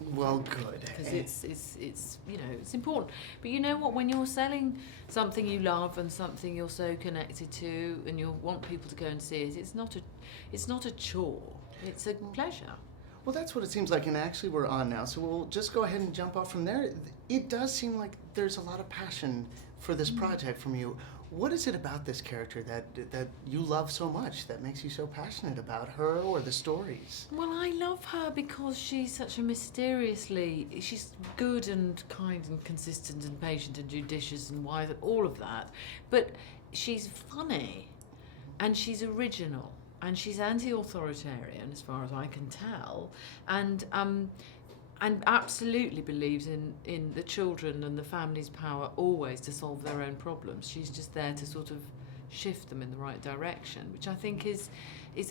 Well, good. Because it's it's important. But you know what? When you're selling something you love and something you're so connected to, and you want people to go and see it, it's not a chore. It's a pleasure. Well, that's what it seems like, and actually we're on now, so we'll just go ahead and jump off from there. It does seem like there's a lot of passion for this project from you. What is it about this character that you love so much, that makes you so passionate about her or the stories? Well, I love her because she's such a she's good and kind and consistent and patient and judicious and wise and all of that. But she's funny and she's original and she's anti-authoritarian as far as I can tell. And absolutely believes in the children and the family's power always to solve their own problems. She's just there to sort of shift them in the right direction, which I think is it's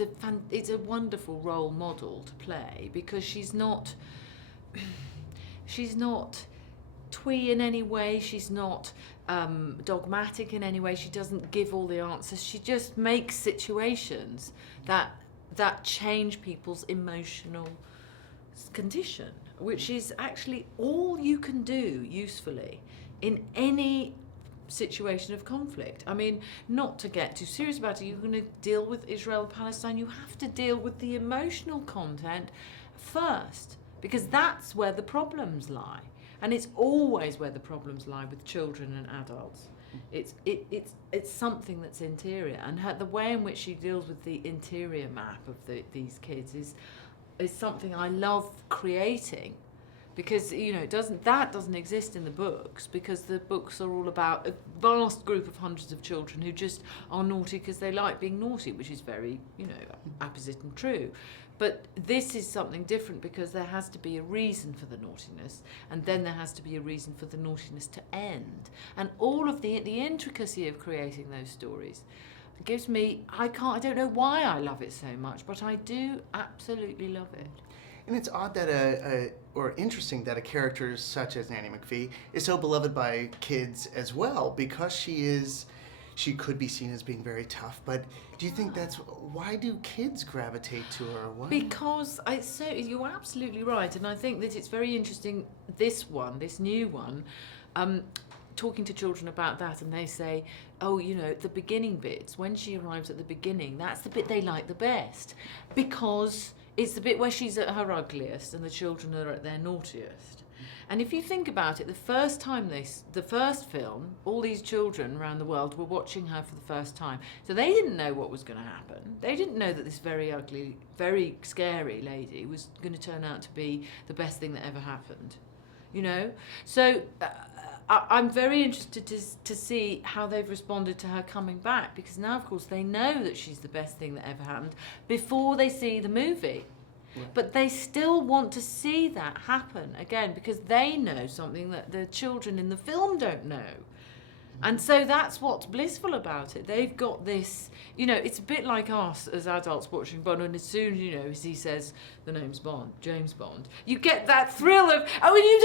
a wonderful role model to play, because she's not twee in any way, she's not dogmatic in any way, she doesn't give all the answers, she just makes situations that change people's emotional condition, which is actually all you can do usefully in any situation of conflict. I mean, not to get too serious about it, you're going to deal with Israel-Palestine, you have to deal with the emotional content first, because that's where the problems lie. And it's always where the problems lie with children and adults. It's something that's interior, and the way in which she deals with the interior map of these kids is something I love creating, because it doesn't exist in the books, because the books are all about a vast group of hundreds of children who just are naughty because they like being naughty, which is very apposite and true. But this is something different, because there has to be a reason for the naughtiness, and then there has to be a reason for the naughtiness to end, and all of the intricacy of creating those stories gives me, I don't know why I love it so much, but I do absolutely love it. And it's odd that or interesting that a character such as Nanny McPhee is so beloved by kids as well, because she could be seen as being very tough. But do you think why do kids gravitate to her? Why? Because you're absolutely right, and I think that it's very interesting, this new one, talking to children about that, and they say, the beginning bits, when she arrives at the beginning, that's the bit they like the best, because it's the bit where she's at her ugliest and the children are at their naughtiest. And if you think about it, the first film, all these children around the world were watching her for the first time. So they didn't know what was going to happen. They didn't know that this very ugly, very scary lady was going to turn out to be the best thing that ever happened. So I'm very interested to see how they've responded to her coming back, because now, of course, they know that she's the best thing that ever happened before they see the movie. Yeah. But they still want to see that happen again, because they know something that the children in the film don't know. And so that's what's blissful about it. They've got this, it's a bit like us as adults watching Bond, and as soon as he says the name's Bond, James Bond, you get that thrill of, you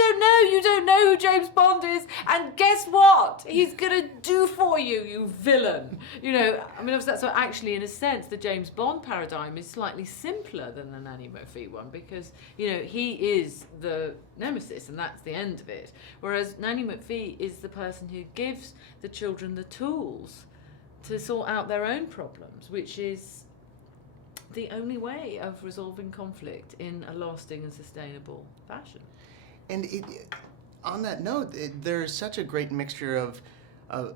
don't know who James Bond is, and guess what? He's gonna do for you, you villain. So actually, in a sense, the James Bond paradigm is slightly simpler than the Nanny McPhee one, because, he is the nemesis, and that's the end of it. Whereas Nanny McPhee is the person who gives the children the tools to sort out their own problems, which is the only way of resolving conflict in a lasting and sustainable fashion. And on that note, there's such a great mixture of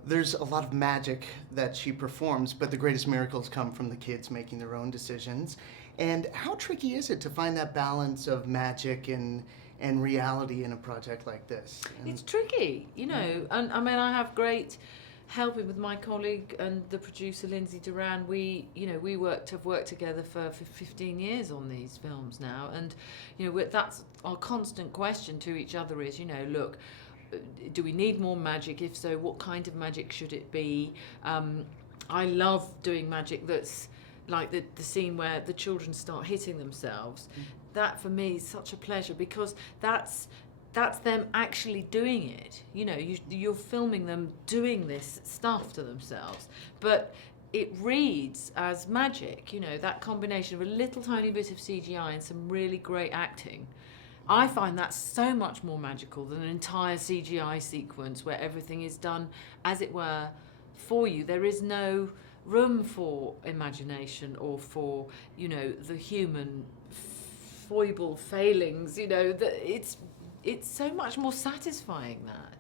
there's a lot of magic that she performs, but the greatest miracles come from the kids making their own decisions. And how tricky is it to find that balance of magic and reality in a project like this? It's tricky, and I mean, I have great helping with my colleague and the producer Lindsay Duran. We have worked together for 15 years on these films now, and that's our constant question to each other is, look, do we need more magic? If so, what kind of magic should it be? I love doing magic that's like the scene where the children start hitting themselves. That for me is such a pleasure, because that's them actually doing it. You're filming them doing this stuff to themselves, but it reads as magic. That combination of a little tiny bit of CGI and some really great acting, I find that so much more magical than an entire CGI sequence where everything is done, as it were, for you. There is no room for imagination or for, you know, the human foible failings. You know, that it's so much more satisfying that.